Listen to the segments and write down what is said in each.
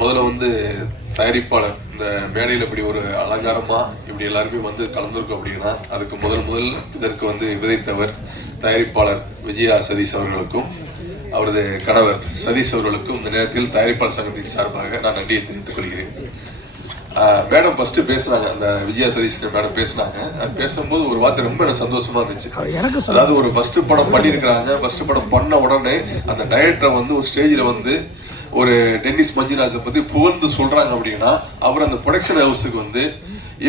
முதல்ல வந்து தயாரிப்பாளர் இந்த மேடையில் இப்படி ஒரு அலங்காரமா இப்படி எல்லாருமே வந்து கலந்துருக்கும் அப்படின்னா அதுக்கு முதல் இதற்கு வந்து விதைத்தவர் தயாரிப்பாளர் விஜயா சதீஷ் அவர்களுக்கும் அவரது கணவர் சதீஷ் அவர்களுக்கும் இந்த நேரத்தில் தயாரிப்பாளர் சங்கத்தின் சார்பாக நான் நன்றியை தெரிவித்துக் கொள்கிறேன். மேடம் ஃபர்ஸ்ட் பேசினாங்க, அந்த விஜயா சதீஷ் மேடம் பேசினாங்க. அது பேசும்போது ஒரு வார்த்தை ரொம்ப எனக்கு சந்தோஷமா இருந்துச்சு. அதாவது ஒரு ஃபர்ஸ்ட் படம் பண்ணியிருக்கிறாங்க, ஃபர்ஸ்ட் படம் பண்ண உடனே அந்த டைரக்டரை வந்து ஒரு ஸ்டேஜில் வந்து ஒரு டென்னிஸ் மஞ்சுநாத்தை பத்தி புகழ்ந்து சொல்றாங்க அப்படின்னா அவர் அந்த ப்ரொடக்ஷன் ஹவுஸுக்கு வந்து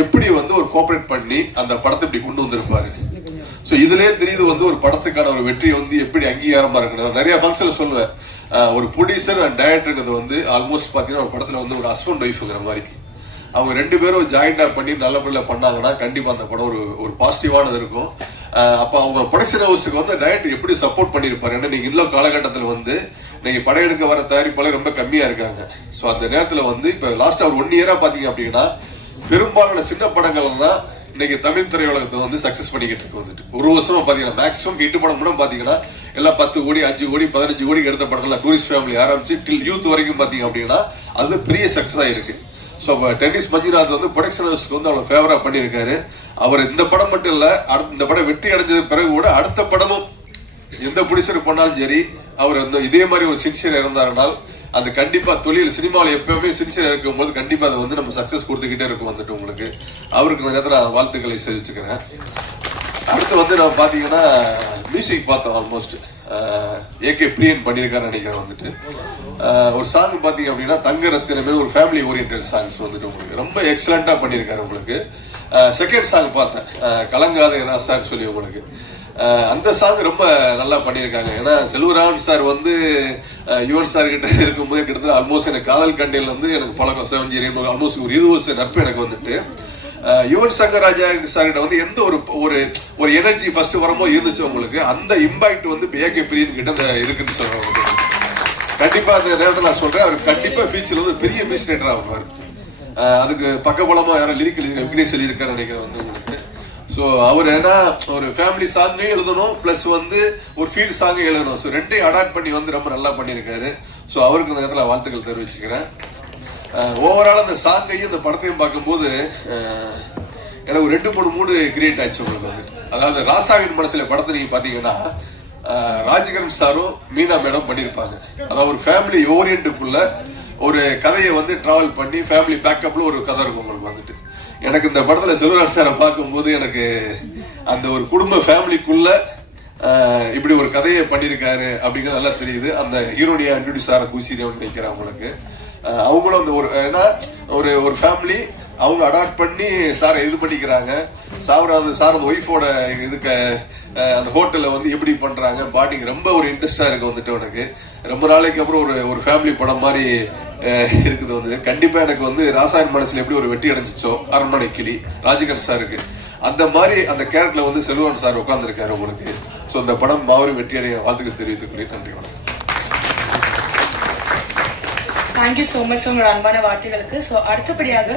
எப்படி வந்து ஒரு கோஆபரேட் பண்ணி அந்த படத்தை இப்படி கொண்டு வந்திருப்பாரு. ஸோ இதுலேயே தெரியுது வந்து ஒரு படத்துக்கான ஒரு வெற்றி வந்து எப்படி அங்கீகாரமா இருக்கணும். நிறைய ஃபங்க்ஷன்ல சொல்லுவேன், ஒரு ப்ரொடியூசர் அண்ட் டைரக்டருங்கிறது வந்து ஆல்மோஸ்ட் பார்த்தீங்கன்னா ஒரு படத்துல வந்து ஒரு ஹஸ்பண்ட் ஒய்ஃபுங்கிற மாதிரி அவங்க ரெண்டு பேரும் ஜாயிண்டா பண்ணி நல்ல முறையில் பண்ணாங்கன்னா கண்டிப்பா அந்த படம் ஒரு பாசிட்டிவானது இருக்கும். அப்போ அவங்க ப்ரொடக்ஷன் ஹவுஸுக்கு வந்து டைரக்டர் எப்படி சப்போர்ட் பண்ணியிருப்பாரு. ஏன்னா நீங்க இன்னும் காலகட்டத்தில் வந்து நீங்க படம் எடுக்க வர தயாரிப்பாளர் ரொம்ப கம்மியா இருக்காங்க. ஸோ அந்த நேரத்தில் வந்து இப்போ லாஸ்ட் ஒரு 1 இயரா பாத்தீங்க அப்படின்னா பெரும்பாலான சின்ன படங்கள் தான் இன்னைக்கு தமிழ் திரையுலகத்தை வந்து சக்சஸ் பண்ணிக்கிட்டு இருக்கு. வந்துட்டு ஒரு வருஷமா பாத்தீங்கன்னா மேக்ஸிமம் 8 படம் கூட பாத்தீங்கன்னா எல்லாம் 10 கோடி 5 கோடி 15 கோடி எடுத்த படங்கள் டூரிஸ்ட் ஃபேமிலி ஆரம்பிச்சு டில் யூத் வரைக்கும் பாத்தீங்க அப்படின்னா அது பெரிய சக்சஸ் ஆயிருக்கு. ஸோ டென்னிஸ் மஞ்சுநாத் வந்து ப்ரொடக்ஷன் ஹவுஸ்க்கு வந்து அவ்வளோ ஃபேவரா பண்ணியிருக்காரு. அவர் இந்த படம் மட்டும் இல்லை, இந்த படம் வெற்றி அடைஞ்சது பிறகு கூட அடுத்த படமும் எந்த ப்ரொடியூசர் பண்ணாலும் சரி அவர் வந்து இதே மாதிரி ஒரு சின்சியர் இருந்தாருனால் அது கண்டிப்பா தொழில் சினிமாவில் எப்பவுமே சின்சியர் இருக்கும்போது கண்டிப்பா அதை வந்து நம்ம சக்சஸ் கொடுத்துக்கிட்டே இருக்கும். வந்துட்டு உங்களுக்கு அவருக்கு இந்த நேரத்தில் நான் வாழ்த்துக்களை தெரிவிச்சுக்கிறேன். அடுத்து வந்து நம்ம பார்த்தீங்கன்னா மியூசிக் பார்த்தோம். ஆல்மோஸ்ட் ஏகே பிரியன் பண்ணியிருக்காரு நினைக்கிறேன். வந்துட்டு ஒரு சாங் பார்த்தீங்க அப்படின்னா தங்க ரத்தினமே ஒரு ஃபேமிலி ஓரியன்டட் சாங்ஸ் வந்துட்டு உங்களுக்கு ரொம்ப எக்ஸலண்டா பண்ணியிருக்காரு. உங்களுக்கு செகண்ட் சாங் பார்த்தேன், கலங்காத ராசான்னு சொல்லி உங்களுக்கு அந்த சாங் ரொம்ப நல்லா பண்ணியிருக்காங்க. ஏன்னா செல்வராமன் சார் வந்து யுவன் சார் கிட்ட இருக்கும்போது கிட்டத்தட்ட ஆல்மோஸ்ட் எனக்கு காதல் கண்டையில் வந்து எனக்கு பழக்கம் 7 ஆல்மோஸ்ட் ஒரு 20 வருஷம் நட்பு எனக்கு வந்துட்டு யுவன் சங்கர் ராஜா சார் கிட்ட வந்து எந்த ஒரு எனர்ஜி ஃபர்ஸ்ட் வரும்போது இருந்துச்சு உங்களுக்கு அந்த இம்பாக்ட் வந்து ஏகே பிரியன் கிட்ட இருக்குன்னு சொல்றாங்க. கண்டிப்பா அந்த நேரத்தில் நான் சொல்றேன், அவர் கண்டிப்பா ஃபியூச்சர்ல வந்து பெரிய மியூசிக் ஆவார். அதுக்கு பக்கபலமா யாரும் லிரிக் விக்னேஷ் எழுதியிருக்காரு நினைக்கிறேன் வந்து உங்களுக்கு. ஸோ அவர் ஏன்னா ஒரு ஃபேமிலி சாங்கையும் எழுதணும் பிளஸ் வந்து ஒரு ஃபீல்ட் சாங்கையும் எழுதணும். ஸோ ரெண்டையும் அடாப்ட் பண்ணி வந்து ரொம்ப நல்லா பண்ணியிருக்காரு. ஸோ அவருக்கு இந்த நேரத்தில் வாழ்த்துக்கள் தெரிவிச்சுக்கிறேன். ஓவரால் அந்த சாங்கையும் இந்த படத்தையும் பார்க்கும்போது எனக்கு ஒரு 2-3 மூடு கிரியேட் ஆயிடுச்சு உங்களுக்கு வந்துட்டு. அதாவது ராசாவின் மனசுல படத்தை நீங்க பாத்தீங்கன்னா ராஜ்கிரண் சாரும் மீனா மேடம் பண்ணியிருப்பாங்க. அதாவது ஒரு ஃபேமிலி ஓரியன்ட்டுக்குள்ள ஒரு கதையை வந்து டிராவல் பண்ணி ஃபேமிலி பேக்கப்ல ஒரு கதை இருக்கும் உங்களுக்கு வந்துட்டு. எனக்கு இந்த படத்துல செல்வராஜ் சாரை பார்க்கும்போது எனக்கு அந்த ஒரு குடும்ப ஃபேமிலிக்குள்ள இப்படி ஒரு கதையை பண்ணியிருக்காரு அப்படிங்கிறது நல்லா தெரியுது. அந்த ஹீரோனியா இன்ட்ரோடியூஸ் ஆகிற குசிரியன் நினைக்கிறேன் உங்களுக்கு. அவங்களும் அந்த ஒரு ஏன்னா ஒரு ஃபேமிலி அவங்க அடாப்ட் பண்ணி சாரை இது பண்ணிக்கிறாங்க. சார் அந்த ஒய்ஃபோட இதுக்கு அந்த ஹோட்டலில் வந்து எப்படி பண்றாங்க பாட்டிங் ரொம்ப ஒரு இன்ட்ரெஸ்டா இருக்கு வந்துட்டு. எனக்கு ரொம்ப நாளைக்கு அப்புறம் ஒரு ஃபேமிலி படம் மாதிரி இருக்குது வந்து. கண்டிப்பா எனக்கு வந்து ராசாயன் மனசுல எப்படி ஒரு வெற்றி அடைஞ்சிச்சோ அரண்மனை கிளி ராஜகர் சாருக்கு அந்த மாதிரி அந்த கேரக்டர்ல வந்து செல்வன் சார் உட்கார்ந்துருக்காரு உங்களுக்கு. ஸோ இந்த படம் மாபெரும் வெற்றி அடைய வாழ்த்துக்கள் தெரிவித்துக் கொள்ளி நன்றி வணக்கம். தேங்க்யூ ஸோ மச் உங்களோட அன்பான வார்த்தைகளுக்கு. ஸோ அடுத்தபடியாக